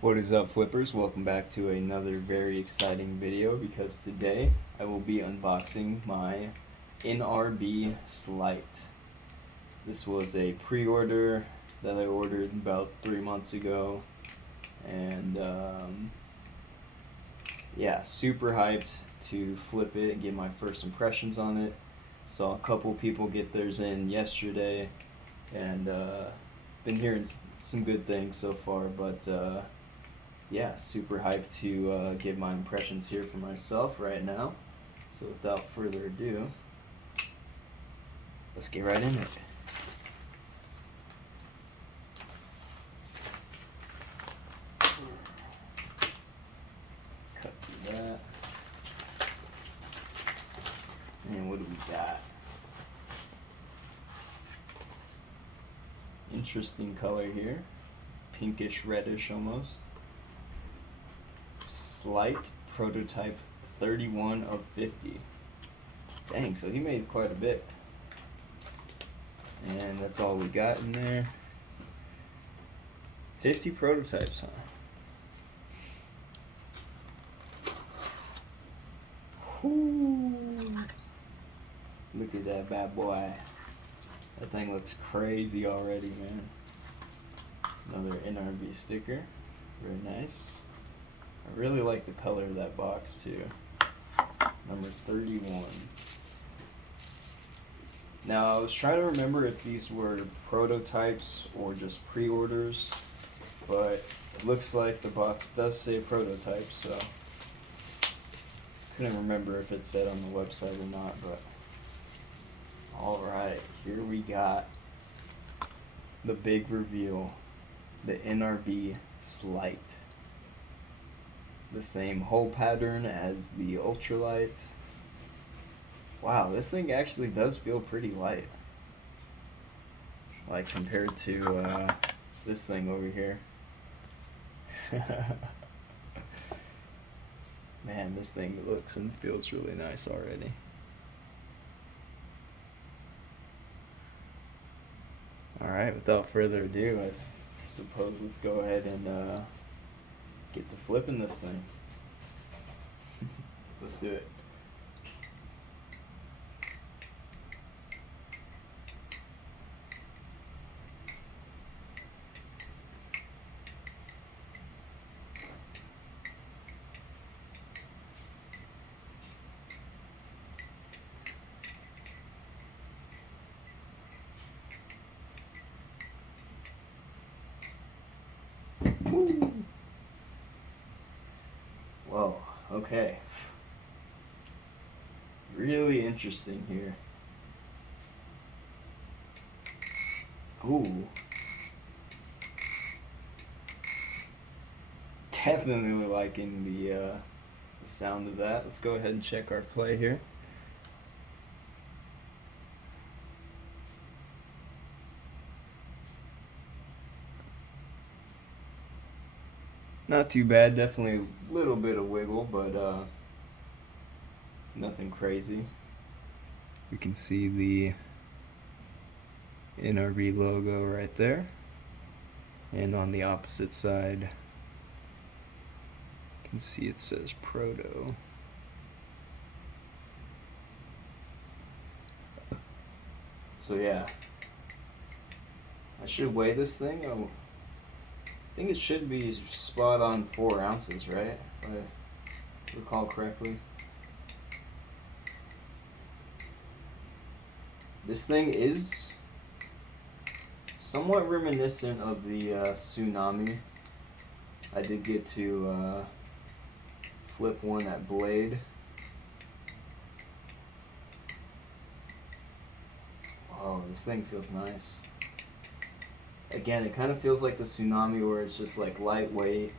What is up, flippers? Welcome back to another very exciting video, because today I will be unboxing my NRB SLight. This was a pre-order that I ordered about 3 months ago, and yeah, super hyped to flip it and get my first impressions on it. Saw a couple people get theirs in yesterday, and been hearing some good things so far, but yeah, super hyped to give my impressions here for myself right now. So without further ado, let's get right into it. Cut through that. And what do we got? Interesting color here. Pinkish reddish almost. SLight Prototype 31 of 50. Dang, so he made quite a bit. And that's all we got in there. 50 prototypes, huh? Whoo. Look at that bad boy. That thing looks crazy already, man. Another NRB sticker. Very nice. I really like the color of that box too. Number 31. Now, I was trying to remember if these were prototypes or just pre-orders, but it looks like the box does say prototype, so couldn't remember if it said on the website or not, but alright, here we got the big reveal, the NRB SLight. The same hole pattern as the ultralight. Wow, this thing actually does feel pretty light, like compared to this thing over here. Man, this thing looks and feels really nice already. Alright, without further ado, I suppose let's go ahead and get to flipping this thing. Let's do it. Woo. Whoa, okay. Really interesting here. Ooh. Definitely liking the sound of that. Let's go ahead and check our play here. Not too bad, definitely a little bit of wiggle, but nothing crazy. We can see the NRB logo right there, and on the opposite side you can see it says Proto. So yeah, I should weigh this thing. I think it should be spot on 4 ounces, right? If I recall correctly. This thing is somewhat reminiscent of the Tsunami. I did get to flip one at Blade. Oh, this thing feels nice. Again, it kind of feels like the Tsunami, where it's just like lightweight.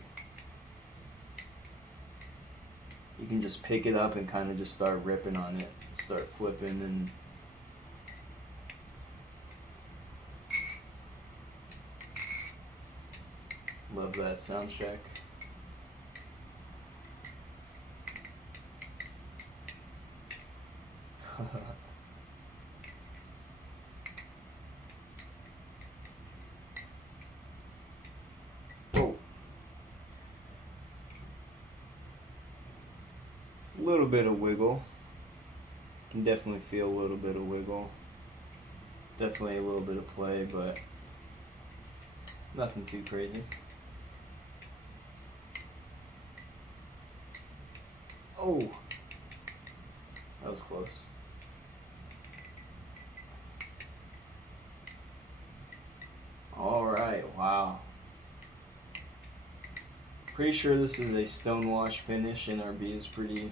You can just pick it up and kind of just start ripping on it, start flipping, and love that sound check. Oh, little bit of wiggle. Can definitely feel a little bit of wiggle. Definitely a little bit of play, but nothing too crazy. Oh, that was close. All right, wow. Pretty sure this is a stonewash finish. NRB is pretty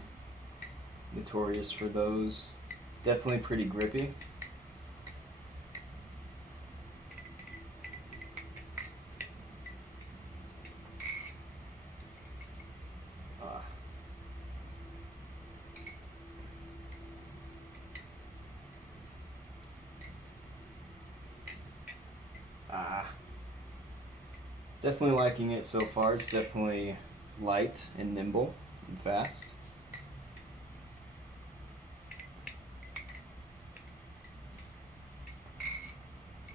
notorious for those. Definitely pretty grippy. Definitely liking it so far. It's definitely light and nimble and fast.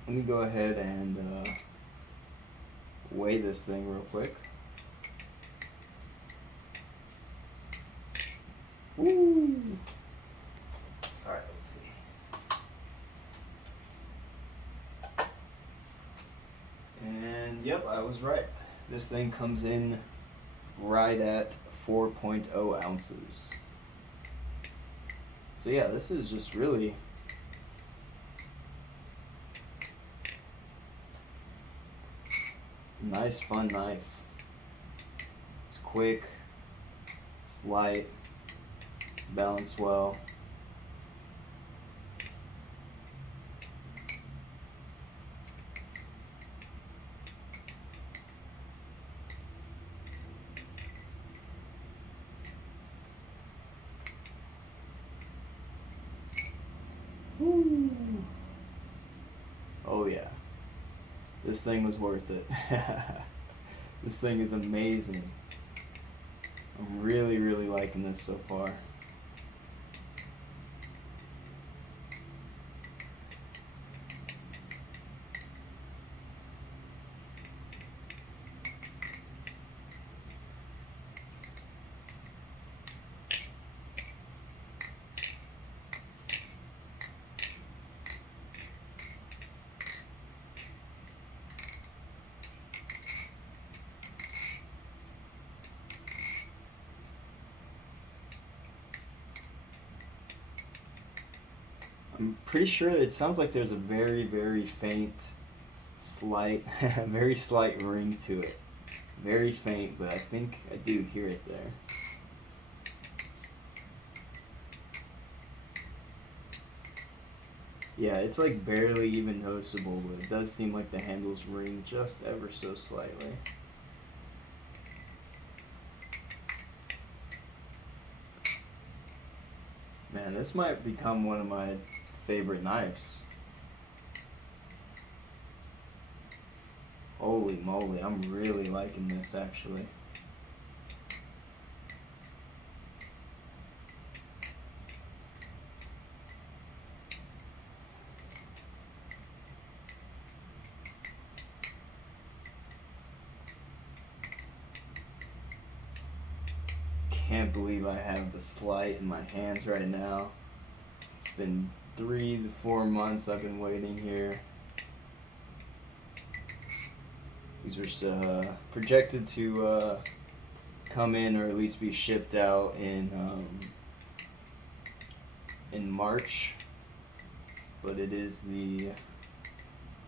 Let me go ahead and weigh this thing real quick. Woo! Alright, let's see. And yep, I was right. This thing comes in right at 4.0 ounces. So yeah, this is just really nice, fun knife. It's quick, it's light, balanced well. Woo. Oh yeah, this thing was worth it. This thing is amazing. I'm really, really liking this so far. I'm pretty sure it sounds like there's a very, very faint, slight, very slight ring to it. Very faint, but I think I do hear it there. Yeah, it's like barely even noticeable, but it does seem like the handles ring just ever so slightly. Man, this might become one of my favorite knives. Holy moly, I'm really liking this actually. Can't believe I have the SLight in my hands right now. It's been 3 to 4 months I've been waiting here. These are projected to come in or at least be shipped out in March, but it is the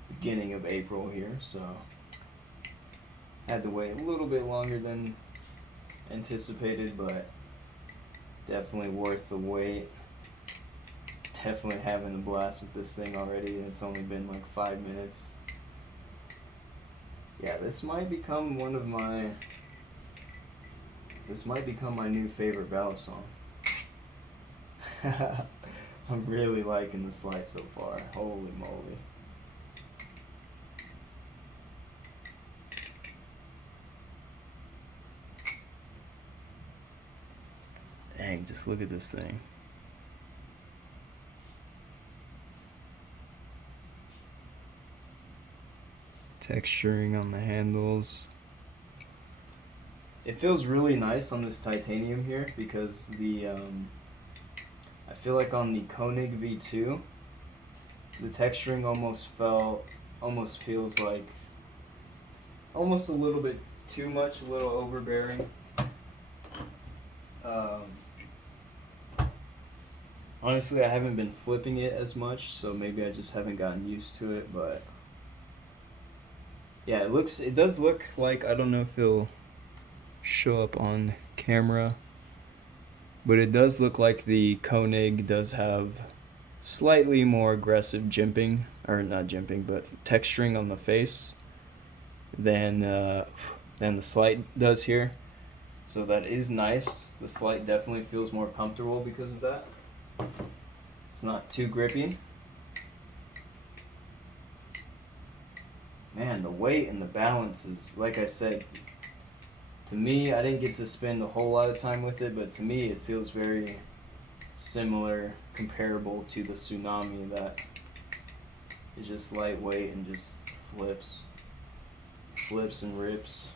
beginning of April here, so had to wait a little bit longer than anticipated, but definitely worth the wait. Definitely having a blast with this thing already, and it's only been like 5 minutes. Yeah, this might become my new favorite battle song. I'm really liking this light so far. Holy moly. Dang, just look at this thing. Texturing on the handles. It feels really nice on this titanium here because the I feel like on the Koenig V2 the texturing almost feels like almost a little bit too much, a little overbearing. Honestly, I haven't been flipping it as much, so maybe I just haven't gotten used to it, but yeah, it does look like, I don't know if it'll show up on camera, but it does look like the Koenig does have slightly more aggressive jimping, or not jimping, but texturing on the face than the SLight does here. So that is nice. The SLight definitely feels more comfortable because of that. It's not too grippy. Man, the weight and the balance is, like I said, to me, I didn't get to spend a whole lot of time with it, but to me it feels very similar, comparable to the Tsunami that is just lightweight and just flips and rips.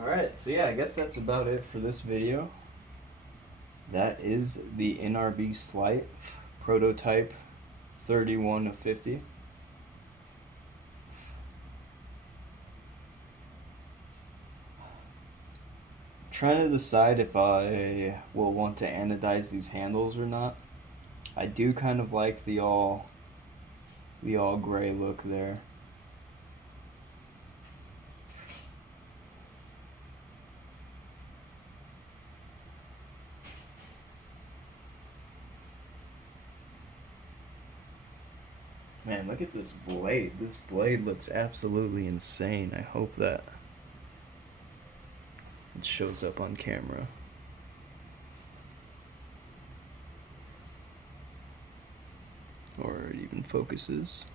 Alright, so yeah, I guess that's about it for this video. That is the NRB SLight Prototype 31 of 50. Trying to decide if I will want to anodize these handles or not. I do kind of like the all gray look there. Man, look at this blade. This blade looks absolutely insane. I hope that it shows up on camera. Or it even focuses.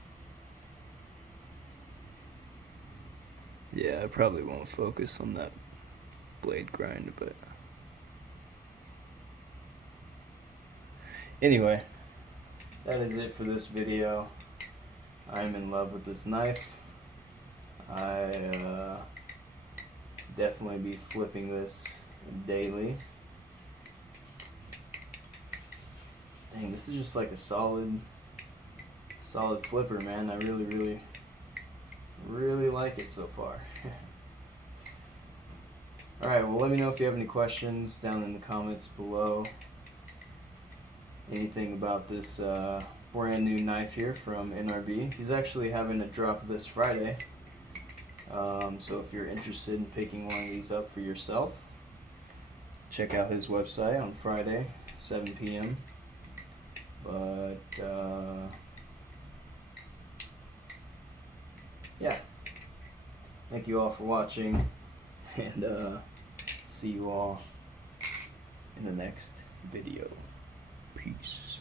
Yeah, I probably won't focus on that blade grind, but anyway, that is it for this video. I'm in love with this knife. I definitely be flipping this daily. Dang, this is just like a solid flipper, man. I really like it so far. Alright, well, let me know if you have any questions down in the comments below. Anything about this brand new knife here from NRB. He's actually having a drop this Friday. So if you're interested in picking one of these up for yourself, check out his website on Friday, 7 p.m. But yeah, thank you all for watching, and see you all in the next video. Peace.